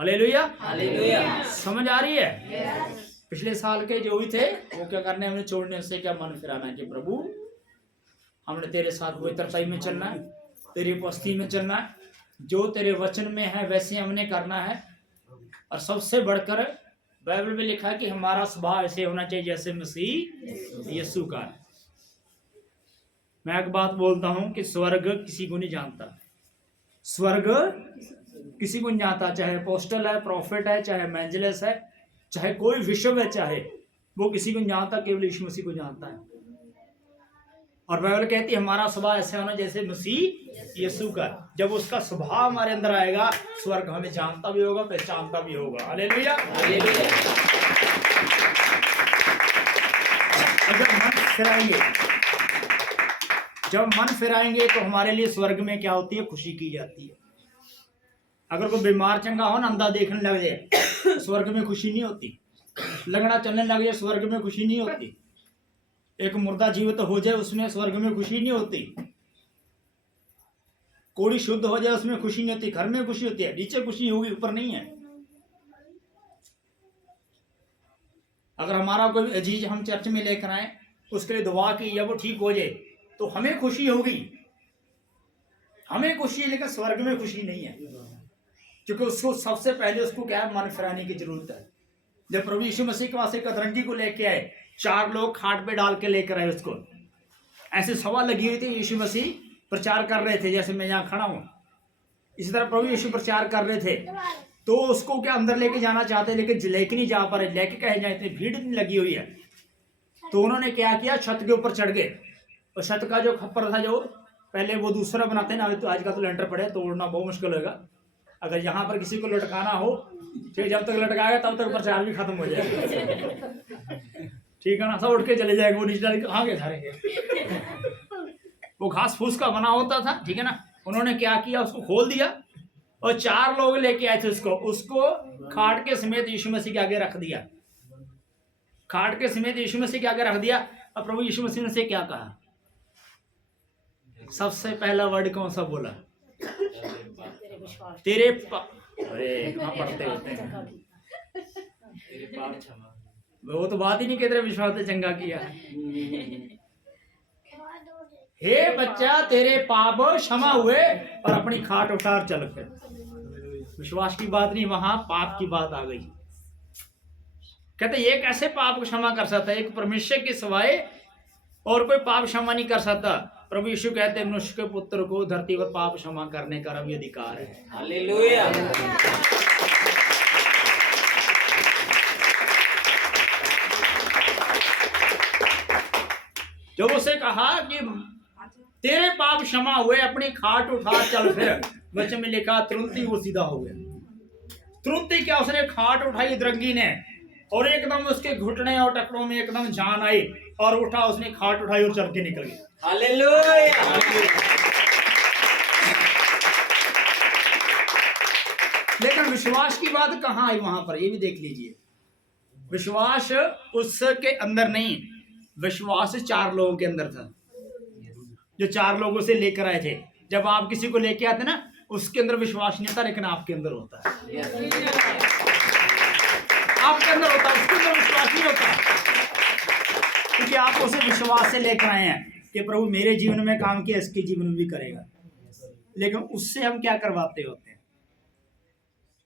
Hallelujah. Hallelujah. समझ आ रही है? पिछले साल के जो भी थे वो क्या करने, हमने छोड़ने से क्या मन फिराना है कि प्रभु हमने तेरे साथ पवित्रता में चलना है, तेरी उपस्थिति में चलना है, जो तेरे वचन में है वैसे हमने करना है। और सबसे बढ़कर बाइबल में लिखा है कि हमारा स्वभाव ऐसे होना चाहिए जैसे मसीह यीशु का है। मैं एक बात बोलता हूं कि स्वर्ग किसी को नहीं जानता, स्वर्ग किसी को नहीं जानता, चाहे अपोस्टल है, प्रॉफिट है, चाहे एवेंजलिस्ट है, चाहे कोई विश्व है, चाहे वो किसी को नहीं जानता, केवल यीशु मसीह को जानता है। और बाइबल कहती है हमारा स्वभाव ऐसे होना जैसे मसीह यीशु का। जब उसका स्वभाव हमारे अंदर आएगा, स्वर्ग हमें जानता भी होगा, पहचानता भी होगा। हालेलुया। जब मन फिराएंगे तो हमारे लिए स्वर्ग में क्या होती है, खुशी की जाती है। अगर कोई बीमार चंगा हो ना, अंधा देखने लग जाए, स्वर्ग में खुशी नहीं होती। लंगड़ा चलने लग जाए, स्वर्ग में खुशी नहीं होती। एक मुर्दा जीवित हो जाए, उसमें स्वर्ग में खुशी नहीं होती। कोड़ी शुद्ध हो जाए, उसमें खुशी नहीं होती। घर में खुशी होती है, नीचे खुशी होगी, ऊपर नहीं है। अगर हमारा कोई अजीज हम चर्च में लेकर आए, उसके लिए दुआ की या वो ठीक हो जाए, तो हमें खुशी होगी, हमें खुशी है, लेकिन स्वर्ग में खुशी नहीं है। क्योंकि उसको सबसे पहले उसको क्या है, मन फिराने की जरूरत है। जब प्रभु यीशु मसीह के पास एक अधरंगी को लेके आए, 4 लोग खाट पे डाल के लेकर आए उसको, ऐसे सवा लगी हुई थी। यीशु मसीह प्रचार कर रहे थे, जैसे मैं यहाँ खड़ा हूँ, इसी तरह प्रभु यीशु प्रचार कर रहे थे। तो उसको क्या अंदर लेके जाना चाहते, लेकिन लेके नहीं जा पा रहे, लेके कहे जाए, इतनी भीड़ लगी हुई है। तो उन्होंने क्या किया, छत के ऊपर चढ़ गए। और छत का जो खप्पर था, जो पहले वो दूसरा बनाते हैं ना, तो आज का तो लेंटर पड़े, तोड़ना बहुत मुश्किल होगा। अगर यहाँ पर किसी को लटकाना हो, ठीक, जब तक लटकाएगा तब तक प्रचार भी खत्म हो जाएगा। ठीक है ना, सब उठ के चले जाएंगे, वो नीचे डाल के कहाँ के धरेंगे। वो घास फूस का बना होता था, ठीक है ना। उन्होंने क्या किया, उसको खोल दिया और 4 लोग लेके आए थे उसको खाट के समेत यीशु मसीह के आगे रख दिया। खाट के समेत यीशु मसीह के आगे रख दिया। अब प्रभु यीशु मसीह ने से क्या कहा, सबसे पहला वर्ड कौन सा बोला, तेरे अरे कहाँ पढ़ते होते हैं, वो तो बात ही नहीं, तेरे विश्वास ने चंगा किया। हे बच्चा, तेरे पाप क्षमा हुए और अपनी खाट उतार चल। फिर विश्वास की बात नहीं, वहां पाप की बात आ गई। कहते ये कैसे पाप क्षमा कर सकता है, एक परमेश्वर के सिवाय और कोई पाप क्षमा नहीं कर सकता। प्रभु यीशु कहते हैं मनुष्य के पुत्र को धरती पर पाप क्षमा करने का भी अधिकार है। हालेलुया। जब उसे कहा कि तेरे पाप क्षमा हुए, अपनी खाट उठा चल। फिर वचन में लिखा तुरंत ही वो सीधा हो गया। तुरंत ही क्या, उसने खाट उठाई अधरंगी ने, और एकदम उसके घुटने और टकरों में एकदम जान आई, और उठा, उसने खाट उठाई और चल के निकल गया। हालेलुया। लेकिन विश्वास की बात कहाँ आई वहां पर, ये भी देख लीजिए। विश्वास उसके अंदर नहीं, विश्वास 4 लोगों के अंदर था, जो 4 लोगों से लेकर आए थे। जब आप किसी को लेके आते ना, उसके अंदर विश्वास नहीं होता, लेकिन आपके अंदर होता है। आपके अंदर होता है, उसके अंदर विश्वास नहीं होता, क्योंकि आप उसे विश्वास से लेकर आए हैं कि प्रभु मेरे जीवन में काम किया, इसके जीवन में भी करेगा। लेकिन उससे हम क्या करवाते होते हैं,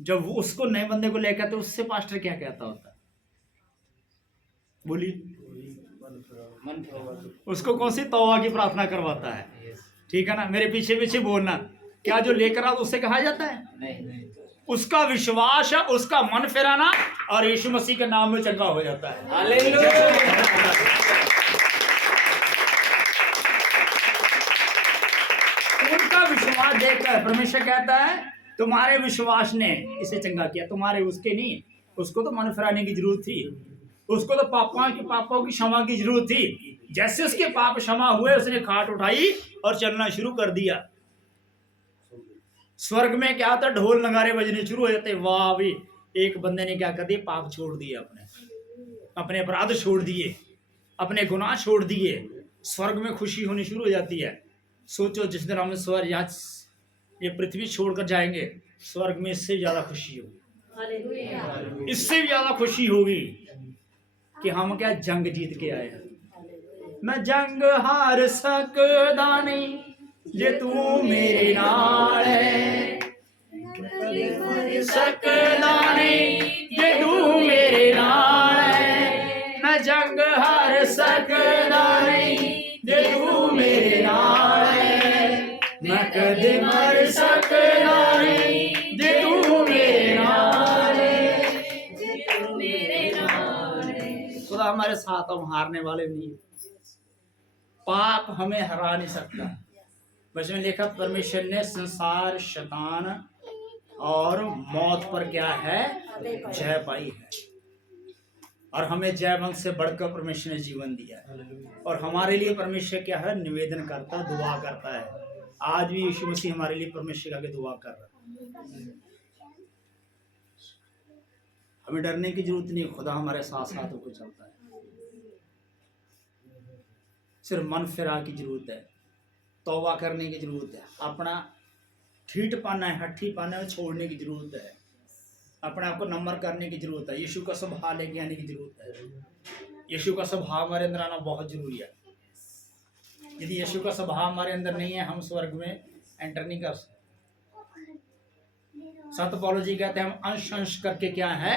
जब वो उसको नए बंदे को लेकर आते, उससे पास्टर क्या कहता होता है, बोलिए, उसको कौन सी तौबा की प्रार्थना करवाता है, ठीक है ना। मेरे पीछे पीछे बोलना, क्या जो लेकर आ उससे कहा जाता है, नहीं। उसका विश्वास है, उसका मन फिराना, और यीशु मसीह के नाम में चंगा हो जाता है। हालेलुया। उनका विश्वास देखकर परमेश्वर कहता है तुम्हारे विश्वास ने इसे चंगा किया, तुम्हारे उसके नहीं। उसको तो मन फिराने की जरूरत थी, उसको तो पापों की क्षमा की जरूरत थी। जैसे उसके पाप क्षमा हुए, उसने खाट उठाई और चलना शुरू कर दिया। स्वर्ग में क्या होता, ढोल नगारे बजने शुरू हो जाते। वाह भी, एक बंदे ने क्या कर दिया, पाप छोड़ दिए, अपने अपराध छोड़ दिए, अपने गुनाह छोड़ दिए। स्वर्ग में खुशी होनी शुरू हो जाती है। सोचो जिस दिन हम स्वर्ग, यहाँ ये पृथ्वी छोड़कर जाएंगे, स्वर्ग में इससे ज्यादा खुशी होगी। इससे भी ज्यादा खुशी होगी कि हम क्या जंग जीत के आए हैं। मैं जंग हार सकदा नहीं जे तू मेरे नाल है, सकदा नहीं जे तू मेरे नाल है, मैं जंग हार सकदा नहीं जे तू मेरे नाल है, मैं कदे मर सकदा नहीं जे तू मेरे नाल है। खुदा हमारे साथ, हम हारने वाले नहीं। पाप हमें हरा नहीं सकता। वचन में लिखा परमेश्वर ने संसार, शैतान और मौत पर क्या है, जय पाई है। और हमें जयवंत से बढ़कर परमेश्वर ने जीवन दिया है। और हमारे लिए परमेश्वर क्या है, निवेदन करता, दुआ करता है। आज भी यीशु मसीह हमारे लिए परमेश्वर का दुआ कर रहा है। हमें डरने की जरूरत नहीं, खुदा हमारे साथ साथ होकर चलता है। सिर्फ मन फिरा की जरूरत है, तौबा करने की जरूरत है, अपना ठीठ पाना है, हट्ठी पाना है, छोड़ने की जरूरत है, अपने आप को नम्र करने की जरूरत है, यीशु का स्वभाव लेके आने की जरूरत है। यीशु का स्वभाव हमारे अंदर आना बहुत जरूरी है। यदि यीशु का स्वभाव हमारे अंदर नहीं है, हम स्वर्ग में एंटर नहीं कर सकते। संत पौलुस जी कहते हैं हम अंश अंश करके क्या है,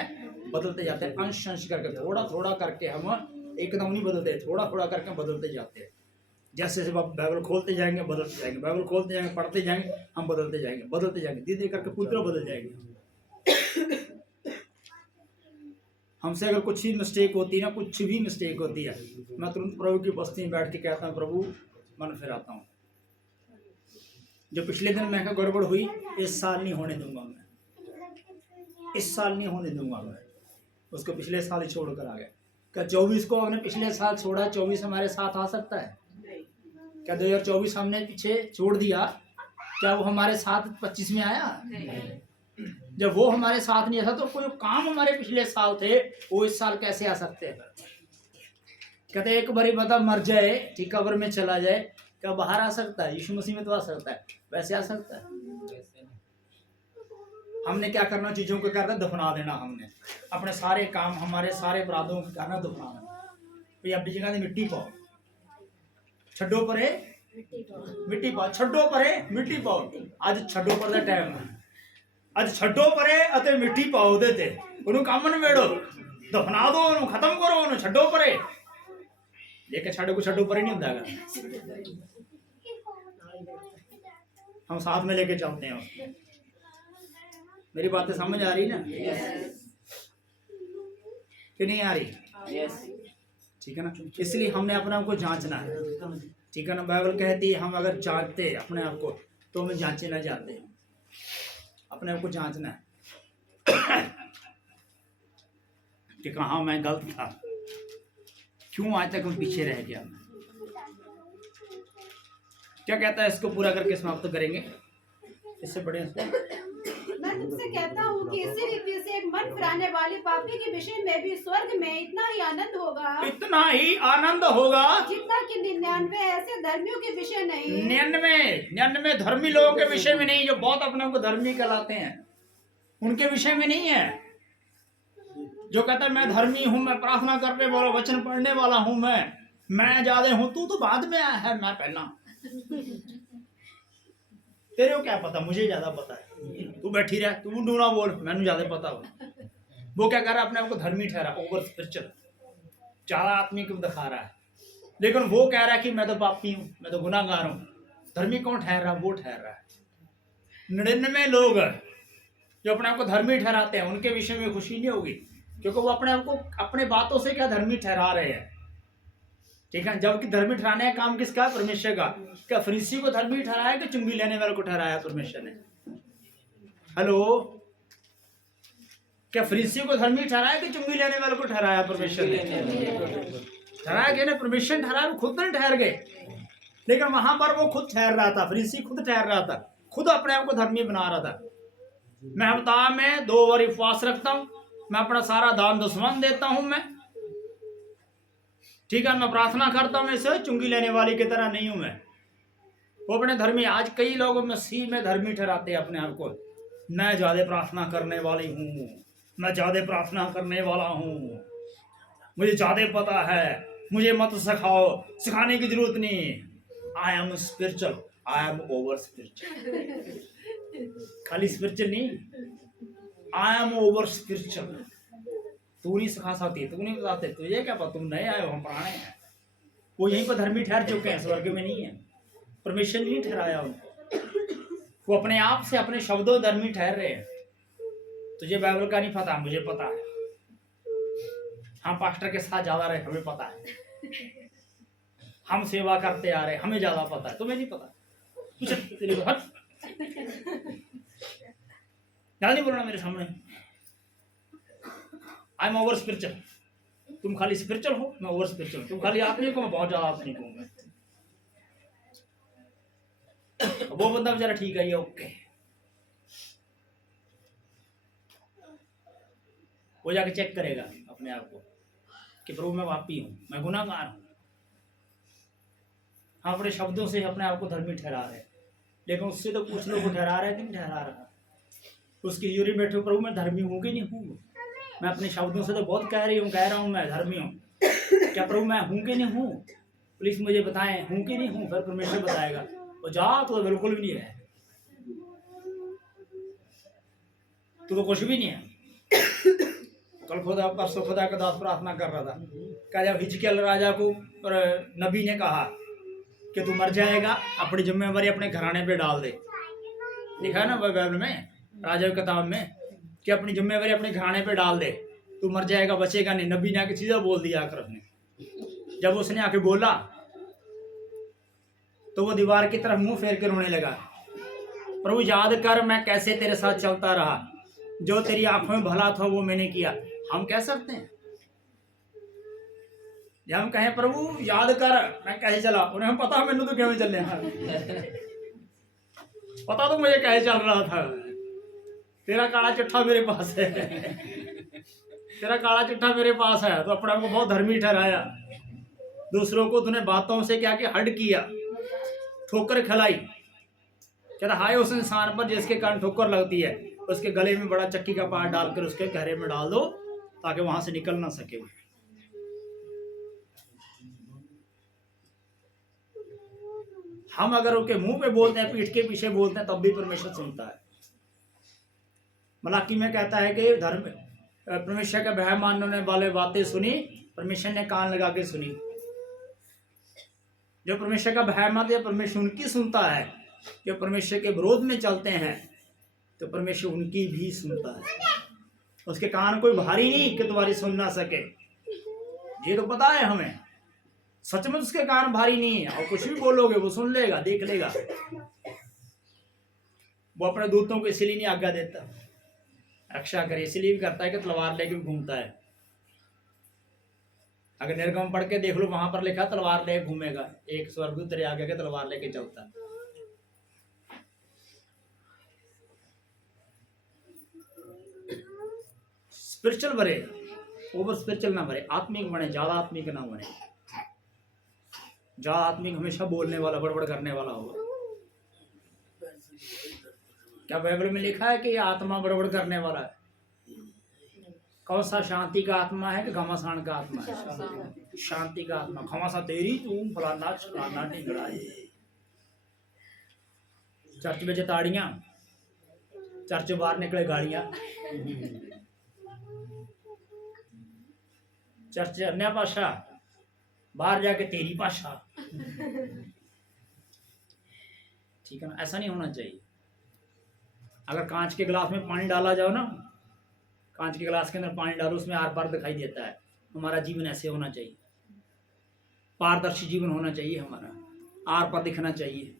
बदलते जाते हैं। अंश अंश करके, थोड़ा थोड़ा करके हम एकदम नहीं बदलते, थोड़ा थोड़ा करके बदलते जाते हैं। जैसे जैसे आप बाइबल खोलते जाएंगे बदलते जाएंगे, बाइबल खोलते जाएंगे पढ़ते जाएंगे, हम बदलते जाएंगे, बदलते जाएंगे, धीरे धीरे करके पूरी तरह बदल जाएंगे। हमसे अगर कुछ ही मिस्टेक होती है ना, कुछ भी मिस्टेक होती है, मैं तुरंत प्रभु की बस्ती में बैठ के कहता हूँ प्रभु मन फिराता हूँ। जो पिछले दिन मैं गड़बड़ हुई, इस साल नहीं होने दूंगा मैं, इस साल नहीं होने दूंगा मैं। उसको पिछले साल ही छोड़ कर आ गया। क्या 24 को हमने पिछले साल छोड़ा, 24 हमारे साथ आ सकता है क्या? 2024 हमने पीछे छोड़ दिया, क्या वो हमारे साथ 25 में आया? जब वो हमारे साथ नहीं था तो कोई काम हमारे पिछले साल थे वो इस साल कैसे आ सकते हैं? कहते एक बारी बता मर जाए, ठीक कब्र में चला जाए, क्या बाहर आ सकता है? यीशु मसीह में तो आ सकता है, वैसे आ सकता है? हमने क्या करना, चीजों को करना दफना देना। हमने अपने सारे काम, हमारे सारे अपराधों को करना दफना देना। भाई अपनी जगह से मिट्टी पाओ, छड्डो परे मिट्टी पाओ, छड्डो परे मिट्टी पाओ। आज छड्डो पर दा टाइम है, आज छड्डो परे अते मिट्टी पाओ दे ते उन्होंने काम नवेड़ो, दफना दो उन्होंने, खत्म करो उन्होंने, छड्डो परे। लेकिन छड्डो को छड्डो परे नहीं होता है। हम साथ में लेके चलते हैं। मेरी बातें समझ आ रही ना कि नहीं आ रही? ठीक है ना। इसलिए हमने अपने आप को जांचना है, ठीक है ना। बाइबल कहती है हम अगर जांचते अपने आप को तो हमें जांचे ना जाते हैं। अपने आप को जांचना है कि कहाँ मैं गलत था, क्यों आज तक हम पीछे रह गया। क्या कहता है, इसको पूरा करके समाप्त करेंगे। इससे बड़े मैं तुमसे कहता हूँ कि इसी रीति से एक मन फिराने वाले पापी के विषय में भी स्वर्ग में इतना ही आनंद होगा, इतना ही आनंद होगा जितना कि 99 ऐसे धर्मियों के विषय नहीं। 99 धर्मी लोगों के विषय में नहीं, जो बहुत अपने को धर्मी कहलाते हैं, उनके विषय में नहीं है। जो कहता है मैं धर्मी हूँ, मैं प्रार्थना करने वाला, वचन पढ़ने वाला हूँ, मैं ज्यादा हूँ, तू तो बाद में आया है, मैं पहला। तेरे को क्या पता, मुझे ज्यादा पता है। तू बैठी रह, तू डूना बोल, मैंने ज्यादा पता हो। वो क्या कर रहा है, अपने आप को धर्मी ठहरा, ओवर स्पिरिचुअल, ज्यादा आत्मिक दिखा रहा है। लेकिन वो कह रहा है कि मैं तो पापी हूँ, मैं तो गुनाहगार हूँ। धर्मी कौन ठहर रहा है? वो ठहर रहा है। 99 लोग जो अपने आप को धर्मी ठहराते हैं, उनके विषय में खुशी नहीं होगी, क्योंकि वो अपने आप को अपने बातों से क्या धर्मी ठहरा रहे हैं, ठीक है। जबकि धर्मी ठहराने का काम किसका? परमेश्वर का। क्या फरीसी को धर्मी ठहराया कि चुंगी लेने वाले को ठहराया परमेश्वर ने? हेलो, क्या फरीसी को धर्मी ठहराया कि चुंगी लेने वाले को ठहराया परमेश्वर ने? ठहराया गया ना, परमेश्वर ठहराया, खुद नहीं ठहर गए। लेकिन वहां पर वो खुद ठहर रहा था, फरीसी खुद ठहर रहा था, खुद अपने आप को धर्मी बना रहा था। मैं हफ्ता में 2 बार उपवास रखता हूँ, मैं अपना सारा दान दसवां देता हूँ, मैं ठीक है, मैं प्रार्थना करता हूँ, मैं चुंगी लेने वाली की तरह नहीं हूं मैं। वो अपने धर्मी, आज कई लोग मसीह में धर्मी ठहराते हैं अपने आप को, मैं ज्यादा प्रार्थना करने वाली हूँ, मैं ज्यादा प्रार्थना करने वाला हूँ, मुझे ज्यादा पता है, मुझे मत सिखाओ, सिखाने की जरूरत नहीं। I am spiritual, I am over spiritual. खाली स्पिरिचुअल नहीं, आई एम ओवर स्पिरिचुअल। तू नहीं सिखा सकती, तू नहीं बताते, तुझे क्या पता, तुम नए आए हो, हम पुराने हैं। वो यहीं पर धर्मी ठहर चुके हैं, स्वर्ग में नहीं है। परमेश्वर नहीं ठहराया उनको, वो अपने आप से अपने शब्दों धर्मी ठहर रहे हैं। तुझे बाइबल का नहीं पता, मुझे पता है। हम पास्टर के साथ ज्यादा रहे, हमें पता है। हम सेवा करते आ रहे, हमें ज्यादा पता है, तुम्हें नहीं पता। कुछ तेरे को हट, ज्यादा नहीं बोलना मेरे सामने। I am over spiritual. तुम खाली स्पिरिचुअल हो, मैं ओवर स्पिरिचुअल। तुम खाली आत्मिक हो, मैं बहुत ज्यादा आत्मिक हूँ। वो बंदा बेचारा ठीक है, ये ओके। वो जाके चेक करेगा अपने आप को कि प्रभु मैं पापी हूँ, मैं गुनाहगार हूँ। हम अपने शब्दों से अपने आप को धर्मी ठहरा रहे हैं, लेकिन उससे तो कुछ लोग को ठहरा रहे हैं कि नहीं ठहरा रहा। उसकी यूरी बैठे, प्रभु मैं धर्मी हूँ कि नहीं हूँ। मैं अपने शब्दों से तो बहुत कह रहा हूँ मैं धर्मी हूँ, क्या प्रभु मैं हूँ कि नहीं हूँ? प्लीज मुझे बताएं, हूँ कि नहीं हूँ। फिर परमेश्वर बताएगा। वो जा तो बिल्कुल भी नहीं है, तो कुछ भी नहीं है। कल परसों खुदा का दास प्रार्थना कर रहा था, क्या जब हिजकिय्याह राजा को नबी ने कहा कि तू मर जाएगा, अपनी जिम्मेवारी अपने घराने पे डाल दे। लिखा है ना बाइबल में, राजा की किताब में, कि अपनी जिम्मेवारी अपने घराने पे डाल दे, तू मर जाएगा, बचेगा नहीं। नबी ने आके सीधा बोल दिया आकर उसने। जब उसने आके बोला तो वो दीवार की तरफ मुंह फेर के रोने लगा। प्रभु याद कर मैं कैसे तेरे साथ चलता रहा, जो तेरी आंखों में भला था वो मैंने किया। हम कह सकते हैं, जब हम कहें प्रभु याद कर मैं कैसे चला, उन्हें पता मैंने तो क्या चलने पता तो मुझे कैसे चल रहा था। तेरा काला चिट्ठा मेरे पास है, तेरा काला चिट्ठा मेरे पास है। तो अपने आप को बहुत धर्मी ठहराया। दूसरों को तूने बातों से क्या किया, हड किया, ठोकर खिलाई। कहता हाय उस इंसान पर जिसके कारण ठोकर लगती है, उसके गले में बड़ा चक्की का पार डालकर उसके गहरे में डाल दो, ताकि वहां से निकल ना सके। हम अगर उनके मुंह पे बोलते हैं, पीठ के पीछे बोलते हैं, तब भी परमेश्वर सुनता है। मलाकी में कहता है कि धर्म परमेश्वर का भय मानने वाले बातें सुनी, परमेश्वर ने कान लगा के सुनी। जो परमेश्वर का भय मानते हैं, परमेश्वर उनकी सुनता है। जो परमेश्वर के विरोध में चलते हैं, तो परमेश्वर उनकी भी सुनता है। उसके कान कोई भारी नहीं कि तुम्हारी सुन ना सके। ये तो पता है हमें, सच में उसके कान भारी नहीं है। और कुछ भी बोलोगे वो सुन लेगा, देख लेगा। वो अपने दूतों को इसलिए नहीं आज्ञा देता रक्षा करे, इसलिए भी करता है कि तलवार लेके घूमता है। अगर निर्गम पढ़ के देख लो, वहां पर लिखा तलवार लेके घूमेगा। एक स्वर्गदूत तेरे आगे के तलवार लेके चलता है। स्पिरिचुअल बने, ओवर स्पिरिचुअल ना बने, आत्मिक बने, ज्यादा आत्मिक ना बने। ज्यादा आत्मिक हमेशा बोलने वाला, बड़बड़ करने वाला होगा। क्या बाइबल में लिखा है कि यह आत्मा बड़बड़ करने वाला है? कौन सा शांति का आत्मा है कि घमासान का आत्मा है? शांति का आत्मा। घमासान तेरी तू फलाना फलाना टिंगड़ा है। चर्च में जताड़ियां, चर्च बाहर निकले गाड़ियां। चर्च अन्य भाषा, बाहर जाके तेरी भाषा। ठीक है ना, ऐसा नहीं होना चाहिए। अगर कांच के गिलास में पानी डाला जाओ ना, कांच के गिलास के अंदर पानी डालो, उसमें आर पार दिखाई देता है। हमारा जीवन ऐसे होना चाहिए, पारदर्शी जीवन होना चाहिए हमारा, आर पार दिखना चाहिए।